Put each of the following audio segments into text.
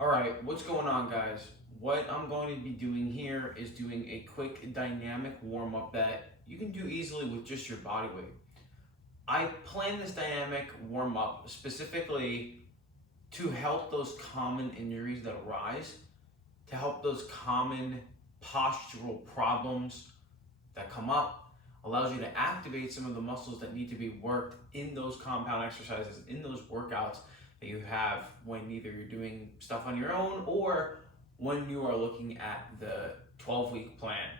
All right, what's going on, guys? What I'm going to be doing here is doing a quick dynamic warm up that you can do easily with just your body weight. I plan this dynamic warm up specifically to help those common injuries that arise, to help those common postural problems that come up, allows you to activate some of the muscles that need to be worked in those compound exercises, in those workouts that you have when either you're doing stuff on your own or when you are looking at the 12-week plan.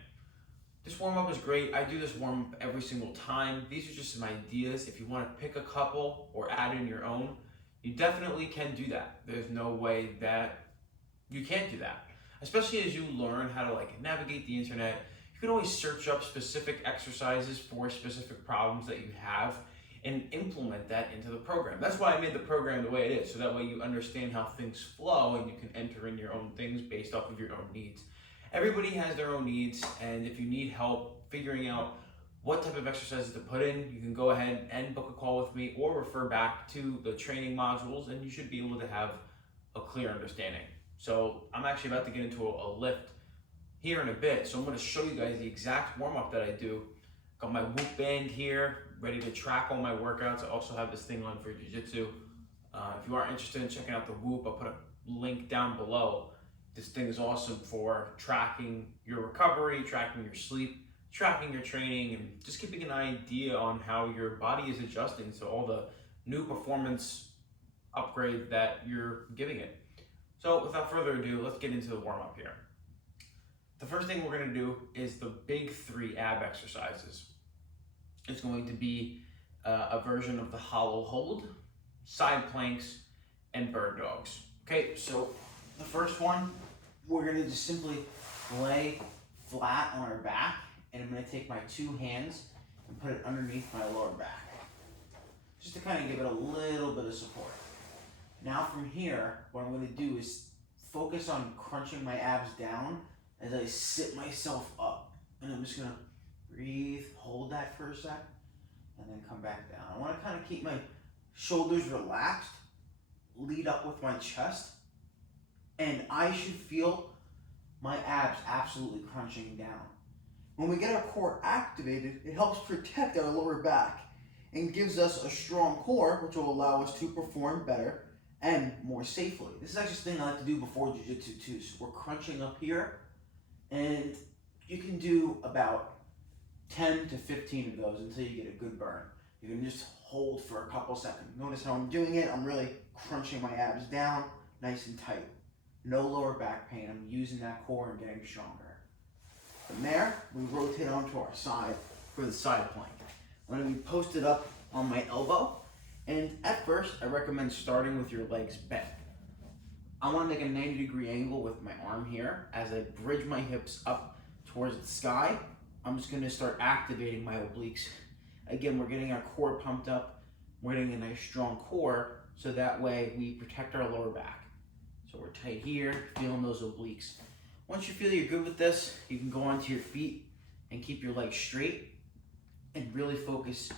This warm-up is great. I do this warm-up every single time. These are just some ideas. If you want to pick a couple or add in your own, you definitely can do that. There's no way that you can't do that. Especially as you learn how to navigate the internet, you can always search up specific exercises for specific problems that you have and implement that into the program. That's why I made the program the way it is, so that way you understand how things flow and you can enter in your own things based off of your own needs. Everybody has their own needs, and if you need help figuring out what type of exercises to put in, you can go ahead and book a call with me or refer back to the training modules, and you should be able to have a clear understanding. So I'm actually about to get into a lift here in a bit, so I'm going to show you guys the exact warm-up that I do. Got my Whoop band here, ready to track all my workouts. I also have this thing on for jiu-jitsu. If you are interested in checking out the Whoop, I'll put a link down below. This thing is awesome for tracking your recovery, tracking your sleep, tracking your training, and just giving an idea on how your body is adjusting to all the new performance upgrade that you're giving it. So without further ado, let's get into the warm-up here. The first thing we're gonna do is the big 3 ab exercises. It's going to be a version of the hollow hold, side planks, and bird dogs. Okay, so the first one, we're gonna just simply lay flat on our back, and I'm gonna take my 2 hands and put it underneath my lower back, just to kind of give it a little bit of support. Now from here, what I'm gonna do is focus on crunching my abs down as I sit myself up. And I'm just gonna breathe, hold that for a sec, and then come back down. I wanna kind of keep my shoulders relaxed, lead up with my chest, and I should feel my abs absolutely crunching down. When we get our core activated, it helps protect our lower back and gives us a strong core, which will allow us to perform better and more safely. This is actually something I like to do before jiu-jitsu too. So we're crunching up here, and you can do about 10 to 15 of those until you get a good burn. You can just hold for a couple seconds. Notice how I'm doing it. I'm really crunching my abs down, nice and tight. No lower back pain. I'm using that core and getting stronger. From there, we rotate onto our side for the side plank. I'm gonna be posted up on my elbow, and at first, I recommend starting with your legs bent. I wanna make a 90-degree angle with my arm here. As I bridge my hips up towards the sky, I'm just gonna start activating my obliques. Again, we're getting our core pumped up. We're getting a nice strong core, so that way we protect our lower back. So we're tight here, feeling those obliques. Once you feel you're good with this, you can go onto your feet and keep your legs straight and really focus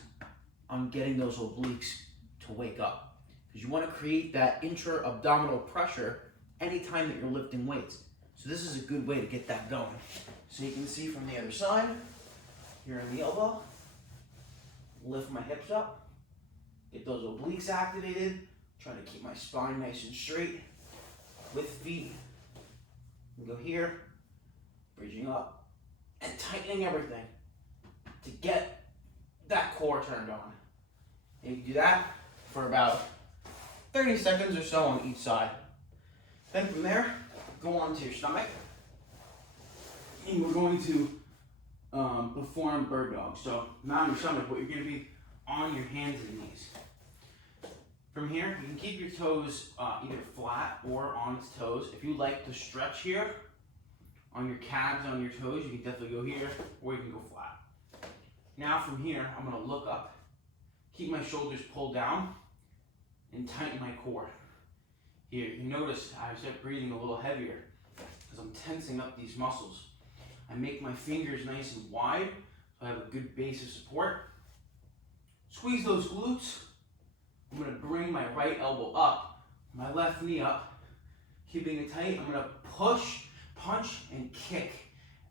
on getting those obliques to wake up. Because you want to create that intra-abdominal pressure anytime that you're lifting weights. So this is a good way to get that going. So you can see from the other side, here in the elbow, lift my hips up, get those obliques activated, trying to keep my spine nice and straight with feet. We go here, bridging up, and tightening everything to get that core turned on. And you can do that for about 30 seconds or so on each side. Then from there, go onto your stomach, and we're going to perform bird dog. So not on your stomach, but you're going to be on your hands and knees. From here, you can keep your toes either flat or on its toes. If you like to stretch here, on your calves, on your toes, you can definitely go here, or you can go flat. Now from here, I'm gonna look up, keep my shoulders pulled down, and tighten my core. Here, you notice I start breathing a little heavier, because I'm tensing up these muscles. I make my fingers nice and wide, so I have a good base of support. Squeeze those glutes. I'm gonna bring my right elbow up, my left knee up, Keeping it tight, I'm gonna push, punch, and kick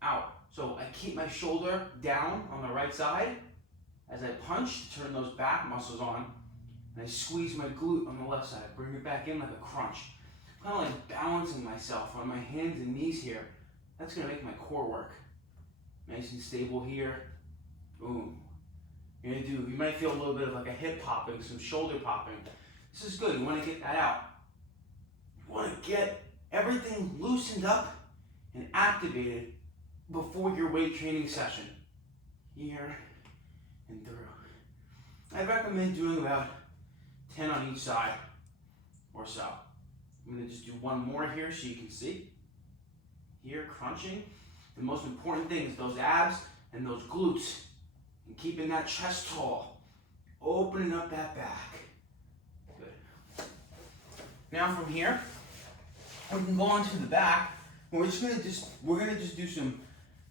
out. So I keep my shoulder down on the right side as I punch to turn those back muscles on, and I squeeze my glute on the left side, bring it back in like a crunch. Kind of like balancing myself on my hands and knees here. That's gonna make my core work. Nice and stable here. Boom. You're gonna do, you might feel a little bit of like a hip popping, some shoulder popping. This is good, you wanna get that out. You wanna get everything loosened up and activated before your weight training session. Here and through. I recommend doing about 10 on each side or so. I'm gonna just do one more here so you can see. Here, crunching. The most important thing is those abs and those glutes. And keeping that chest tall. Opening up that back. Good. Now from here, we can go on to the back. And we're gonna just do some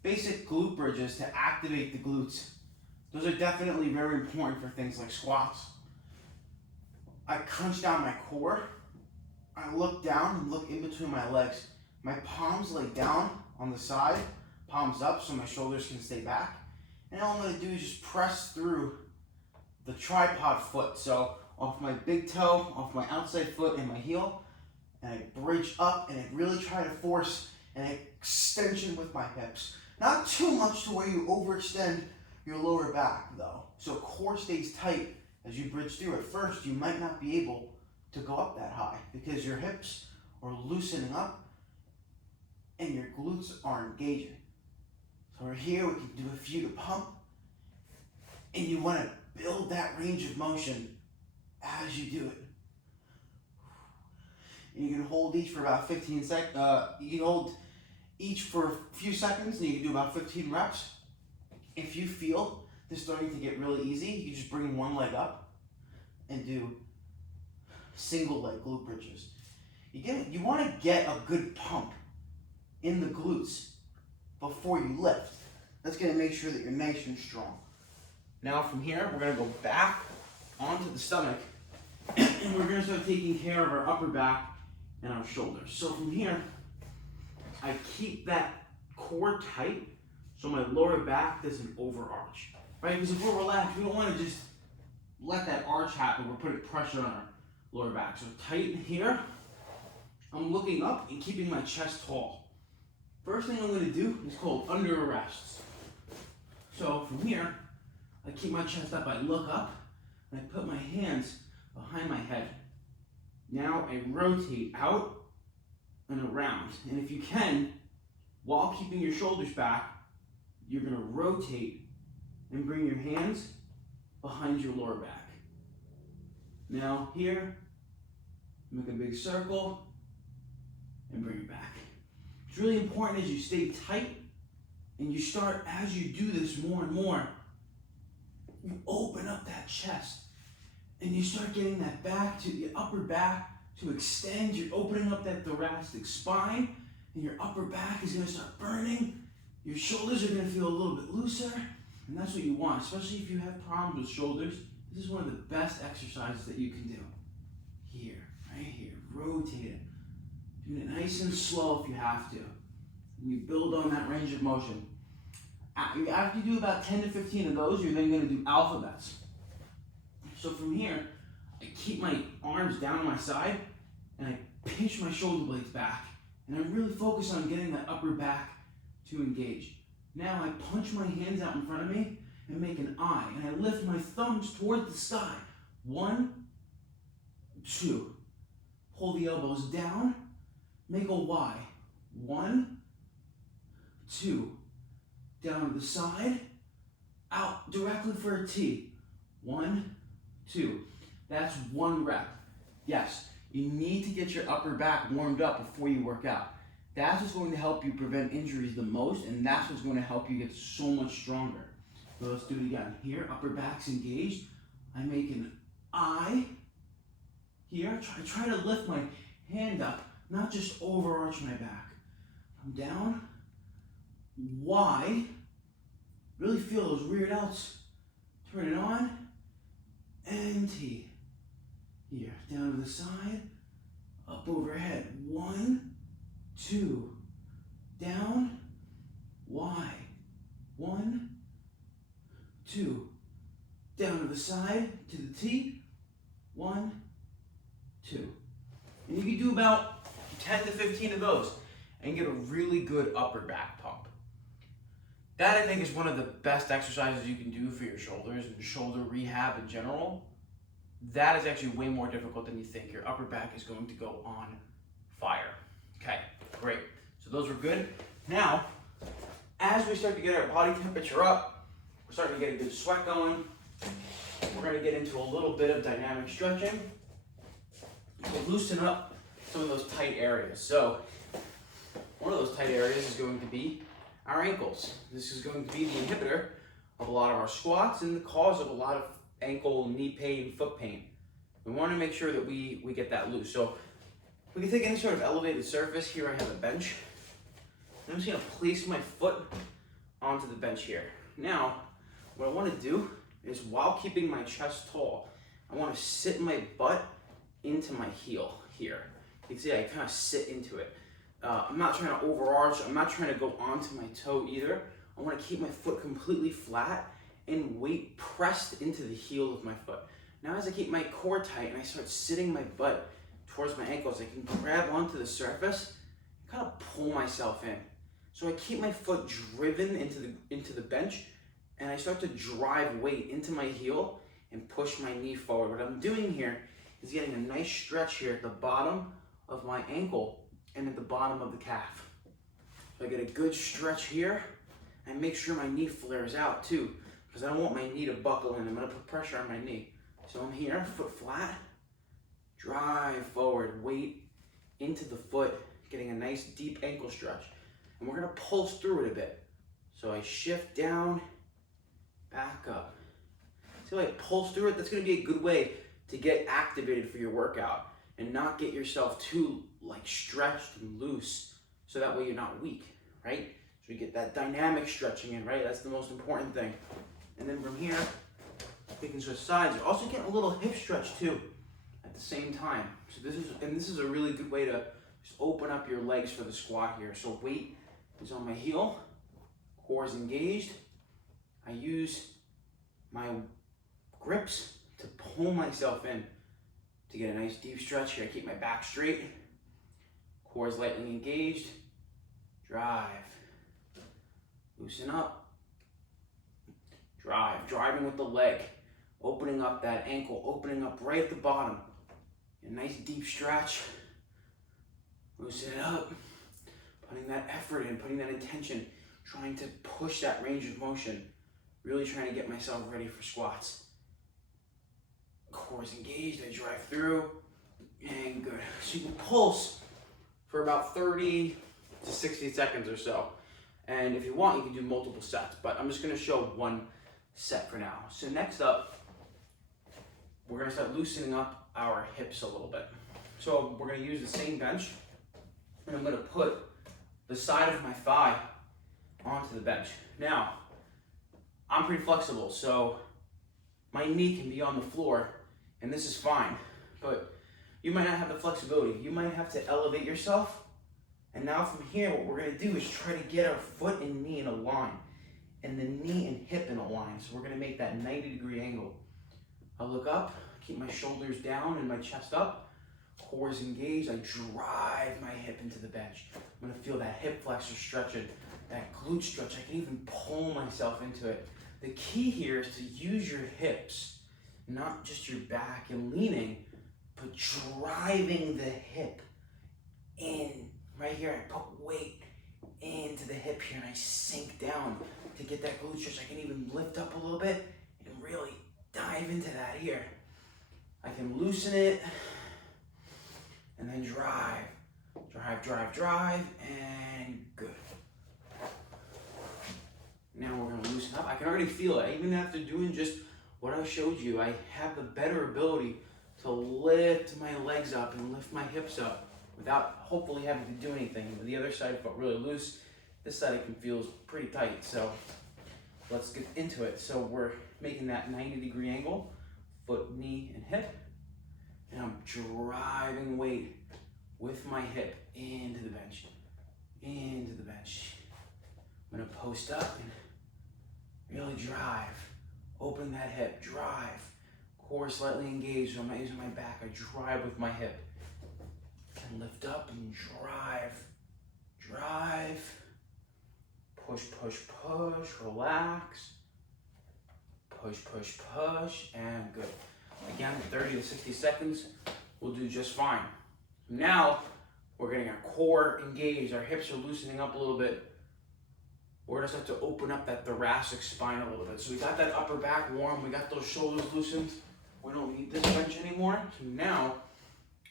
basic glute bridges to activate the glutes. Those are definitely very important for things like squats. I crunch down my core. I look down and look in between my legs. My palms lay down on the side, palms up so my shoulders can stay back. And all I'm gonna do is just press through the tripod foot. So off my big toe, off my outside foot and my heel, and I bridge up and I really try to force an extension with my hips. Not too much to where you overextend your lower back though. So core stays tight as you bridge through. At first, you might not be able to go up that high because your hips are loosening up and your glutes are engaging. So we're here, we can do a few to pump, and you want to build that range of motion as you do it. And you can hold each for about 15 seconds. You can hold each for a few seconds, and you can do about 15 reps. If you feel this starting to get really easy, you can just bring one leg up and do single leg glute bridges. You want to get a good pump in the glutes before you lift. That's going to make sure that you're nice and strong. Now from here, we're going to go back onto the stomach, and we're going to start taking care of our upper back and our shoulders. So from here, I keep that core tight so my lower back doesn't overarch, right? Because if we're relaxed, we don't want to just let that arch happen. We're putting pressure on our lower back. So tight here, I'm looking up and keeping my chest tall. First thing I'm going to do is called under arrests. So from here, I keep my chest up, I look up, and I put my hands behind my head. Now I rotate out and around. And if you can, while keeping your shoulders back, you're going to rotate and bring your hands behind your lower back. Now here, make a big circle and bring it back. It's really important as you stay tight and you start, as you do this more and more, you open up that chest and you start getting that back to your upper back to extend. You're opening up that thoracic spine and your upper back is going to start burning. Your shoulders are going to feel a little bit looser, and that's what you want, especially if you have problems with shoulders. This is one of the best exercises that you can do. Here, right here, rotate it. Doing it nice and slow if you have to. And you build on that range of motion. After you do about 10 to 15 of those, you're then going to do alphabets. So from here, I keep my arms down on my side, and I pinch my shoulder blades back. And I really focus on getting that upper back to engage. Now I punch my hands out in front of me and make an I, and I lift my thumbs toward the sky. 1, 2. Pull the elbows down, make a Y. 1, 2. Down to the side, out directly for a T. 1, 2. That's 1 rep. Yes, you need to get your upper back warmed up before you work out. That's what's going to help you prevent injuries the most, and that's what's going to help you get so much stronger. So let's do it again. Here, upper back's engaged. I make an I. Here, I try to lift my hand up, not just overarch my back. I'm down. Y. Really feel those rear delts. Turn it on. And T. Here, down to the side. up overhead. 1, 2, down, Y. 1, 2, down to the side, to the T. 1, 2. And you can do about 10 to 15 of those and get a really good upper back pump. That, I think, is one of the best exercises you can do for your shoulders and shoulder rehab in general. That is actually way more difficult than you think. Your upper back is going to go on fire. Okay, great. So those were good. Now, as we start to get our body temperature up, we're starting to get a good sweat going. We're going to get into a little bit of dynamic stretching to loosen up some of those tight areas. So one of those tight areas is going to be our ankles. This is going to be the inhibitor of a lot of our squats and the cause of a lot of ankle, knee pain, foot pain. We want to make sure that we get that loose. So we can take any sort of elevated surface. Here I have a bench. I'm just going to place my foot onto the bench here. Now, what I want to do is, while keeping my chest tall, I want to sit my butt into my heel here. You can see I kind of sit into it. I'm not trying to overarch. I'm not trying to go onto my toe either. I want to keep my foot completely flat and weight pressed into the heel of my foot. Now, as I keep my core tight and I start sitting my butt towards my ankles, I can grab onto the surface and kind of pull myself in. So I keep my foot driven into the bench, and I start to drive weight into my heel and push my knee forward. What I'm doing here is getting a nice stretch here at the bottom of my ankle and at the bottom of the calf. So I get a good stretch here, and make sure my knee flares out too, because I don't want my knee to buckle in. I'm gonna put pressure on my knee. So I'm here, foot flat, drive forward, weight into the foot, getting a nice deep ankle stretch. And we're gonna pulse through it a bit. So I shift down, back up. So I pulse through it. That's gonna be a good way to get activated for your workout and not get yourself too stretched and loose, so that way you're not weak, right? So you get that dynamic stretching in, right? That's the most important thing. And then from here, we can switch sides. You're also getting a little hip stretch too at the same time. So this is a really good way to just open up your legs for the squat here. So weight is on my heel, core is engaged. I use my grips to pull myself in to get a nice deep stretch here. I keep my back straight, core is lightly engaged, drive, loosen up, drive, driving with the leg, opening up that ankle, opening up right at the bottom. A nice deep stretch, loosen it up, putting that effort in, putting that intention, trying to push that range of motion, really trying to get myself ready for squats. Core is engaged, I drive through, and good. So you can pulse for about 30 to 60 seconds or so. And if you want, you can do multiple sets, but I'm just gonna show one set for now. So next up, we're gonna start loosening up our hips a little bit. So we're gonna use the same bench, and I'm gonna put the side of my thigh onto the bench. Now, I'm pretty flexible, so my knee can be on the floor, and this is fine, but you might not have the flexibility. You might have to elevate yourself, and now from here, what we're gonna do is try to get our foot and knee in a line, and the knee and hip in a line. So we're gonna make that 90-degree angle. I'll look up, keep my shoulders down and my chest up, core is engaged, I drive my hip into the bench. I'm gonna feel that hip flexor stretching, that glute stretch. I can even pull myself into it. The key here is to use your hips, not just your back and leaning, but driving the hip in. Right here, I put weight into the hip here and I sink down to get that glute stretch. I can even lift up a little bit and really dive into that here. I can loosen it and then drive, and good. Now we're gonna loosen up. I can already feel it. Even after doing just what I showed you, I have the better ability to lift my legs up and lift my hips up without hopefully having to do anything. The other side felt really loose. This side I can feel is pretty tight. So let's get into it. So we're making that 90-degree angle, foot, knee, and hip. And I'm driving weight with my hip into the bench, into the bench. I'm gonna post up and really drive. Open that hip, drive. Core slightly engaged, so I'm not using my back. I drive with my hip. And lift up and drive. Drive. Push, push, push, relax. Push, push, push, and good. Again, 30 to 60 seconds, we'll do just fine. Now, we're getting our core engaged, our hips are loosening up a little bit. We're gonna start to open up that thoracic spine a little bit. So we got that upper back warm, we got those shoulders loosened. We don't need this bench anymore. So now,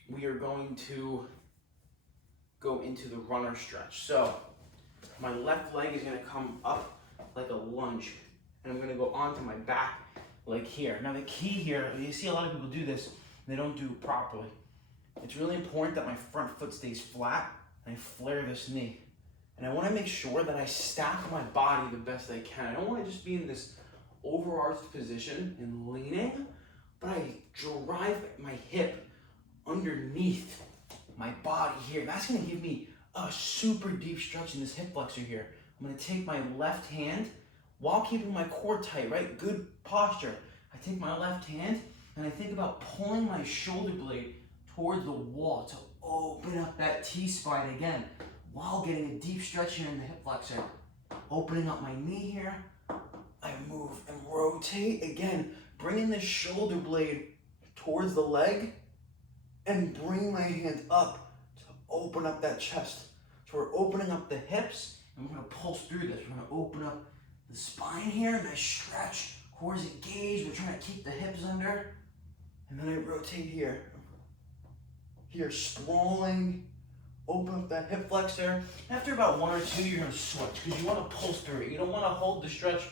we are going to go into the runner stretch. So, my left leg is gonna come up like a lunge, and I'm gonna go onto my back like here. Now the key here, you see a lot of people do this, and they don't do it properly. It's really important that my front foot stays flat, and I flare this knee. And I wanna make sure that I stack my body the best I can. I don't wanna just be in this overarched position and leaning, but I drive my hip underneath my body here. That's gonna give me a super deep stretch in this hip flexor here. I'm gonna take my left hand while keeping my core tight, right? Good posture. I take my left hand and I think about pulling my shoulder blade towards the wall to open up that T-spine again while getting a deep stretch here in the hip flexor. Opening up my knee here. I move and rotate again, bringing the shoulder blade towards the leg and bring my hand up to open up that chest. So we're opening up the hips and we're gonna pulse through this. We're gonna open up the spine here, nice stretch, core's engaged. We're trying to keep the hips under. And then I rotate here. Here, sprawling, open up that hip flexor. After about 1 or 2, you're gonna switch because you wanna pulse through it. You don't wanna hold the stretch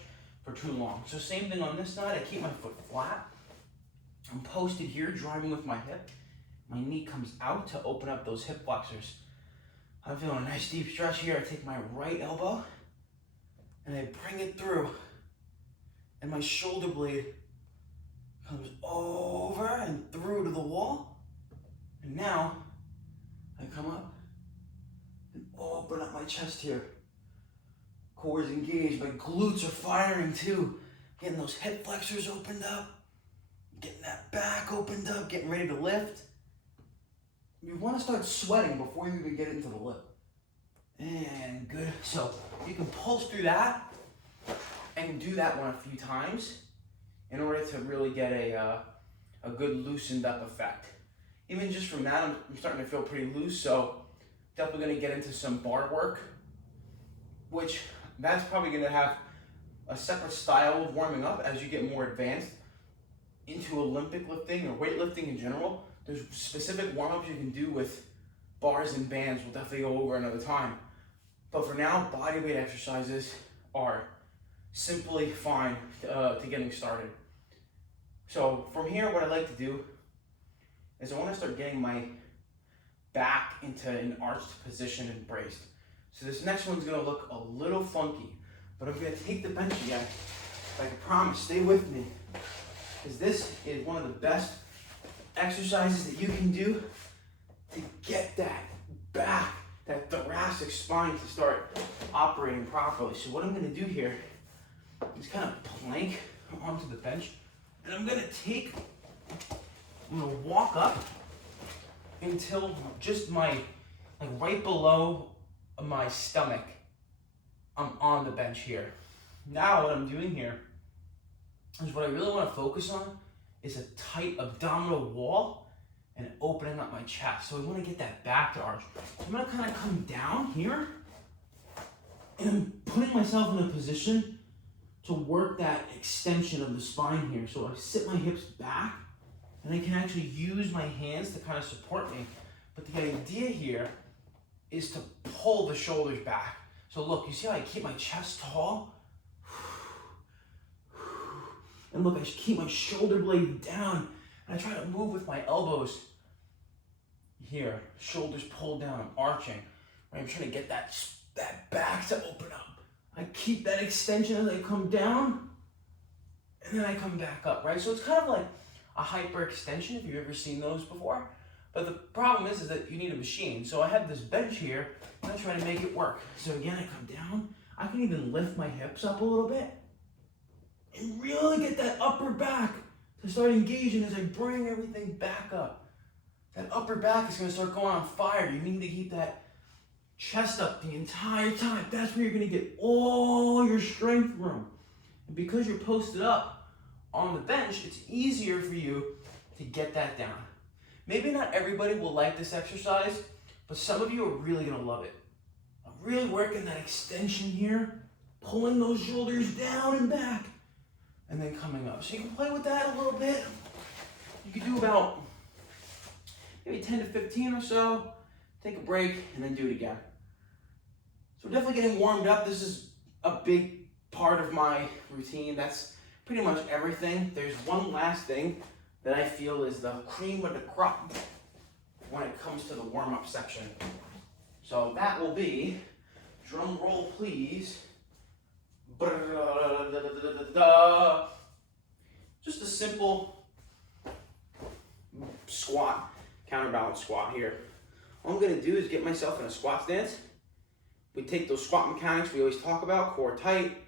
for too long. So same thing on this side, I keep my foot flat. I'm posted here, driving with my hip. My knee comes out to open up those hip flexors. I'm feeling a nice deep stretch here. I take my right elbow and I bring it through. And my shoulder blade comes over and through to the wall. And now I come up and open up my chest here. Core is engaged, my glutes are firing too. Getting those hip flexors opened up, getting that back opened up, getting ready to lift. You want to start sweating before you even get into the lift. And good. So you can pulse through that and do that one a few times in order to really get a good loosened up effect. Even just from that, I'm starting to feel pretty loose, so definitely going to get into some bar work, which that's probably going to have a separate style of warming up as you get more advanced into Olympic lifting or weightlifting in general. There's specific warm-ups you can do with bars and bands. We'll definitely go over another time. But for now, bodyweight exercises are simply fine to getting started. So from here, what I like to do is I want to start getting my back into an arched position and braced. So this next one's going to look a little funky, but I'm going to take the bench again. I promise, stay with me, because this is one of the best exercises that you can do to get that back, that thoracic spine to start operating properly. So what I'm going to do here is kind of plank onto the bench, and I'm going to walk up until just right below my stomach, I'm on the bench here. Now what I'm doing here is what I really want to focus on is a tight abdominal wall and opening up my chest. So I want to get that back to arch. So I'm going to kind of come down here and I'm putting myself in a position to work that extension of the spine here. So I sit my hips back and I can actually use my hands to kind of support me. But the idea here is to pull the shoulders back. So look, you see how I keep my chest tall? And look, I keep my shoulder blade down. And I try to move with my elbows here. Shoulders pulled down, I'm arching. Right? I'm trying to get that back to open up. I keep that extension as I come down. And then I come back up, right? So it's kind of like a hyperextension, if you've ever seen those before. But the problem is that you need a machine. So I have this bench here, and I try to make it work. So again, I come down. I can even lift my hips up a little bit and really get that upper back to start engaging as I bring everything back up. That upper back is going to start going on fire. You need to keep that chest up the entire time. That's where you're going to get all your strength from. And because you're posted up on the bench, it's easier for you to get that down. Maybe not everybody will like this exercise, but some of you are really going to love it. I'm really working that extension here, pulling those shoulders down and back, and then coming up. So you can play with that a little bit. You can do about maybe 10 to 15 or so, take a break, and then do it again. So we're definitely getting warmed up. This is a big part of my routine. That's pretty much everything. There's one last thing that I feel is the cream of the crop when it comes to the warm-up section. So that will be, drum roll please, just a simple squat, counterbalance squat here. All I'm gonna do is get myself in a squat stance. We take those squat mechanics we always talk about, core tight,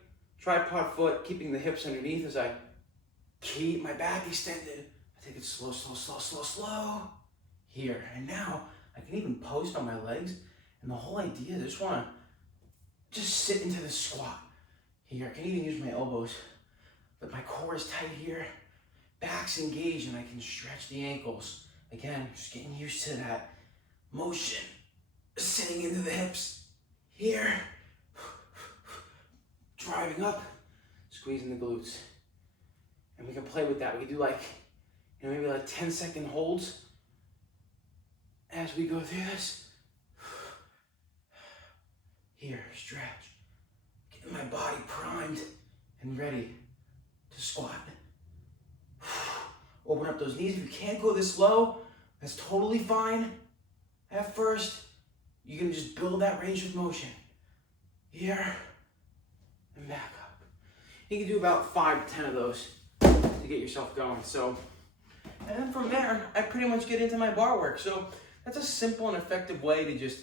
tripod foot, keeping the hips underneath as I keep my back extended. I take it slow, slow, slow, slow, slow. Here, and now I can even post on my legs. And the whole idea is I just wanna sit into this squat. Here, I can even use my elbows, but my core is tight here. Back's engaged and I can stretch the ankles. Again, just getting used to that motion, sitting into the hips. Here, driving up, squeezing the glutes. And we can play with that. We can do maybe 10-second holds as we go through this. Here, stretch. Getting my body primed and ready to squat. Open up those knees. If you can't go this low, that's totally fine. At first, you can just build that range of motion. Here, and back up. You can do about 5 to 10 of those to get yourself going. So, and then from there, I pretty much get into my bar work. So that's a simple and effective way to just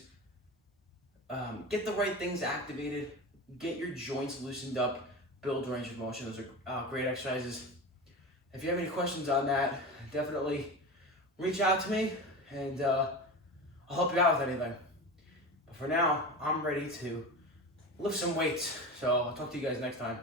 get the right things activated, get your joints loosened up, build range of motion. Those are great exercises. If you have any questions on that, definitely reach out to me and I'll help you out with anything. But for now, I'm ready to lift some weights. So I'll talk to you guys next time.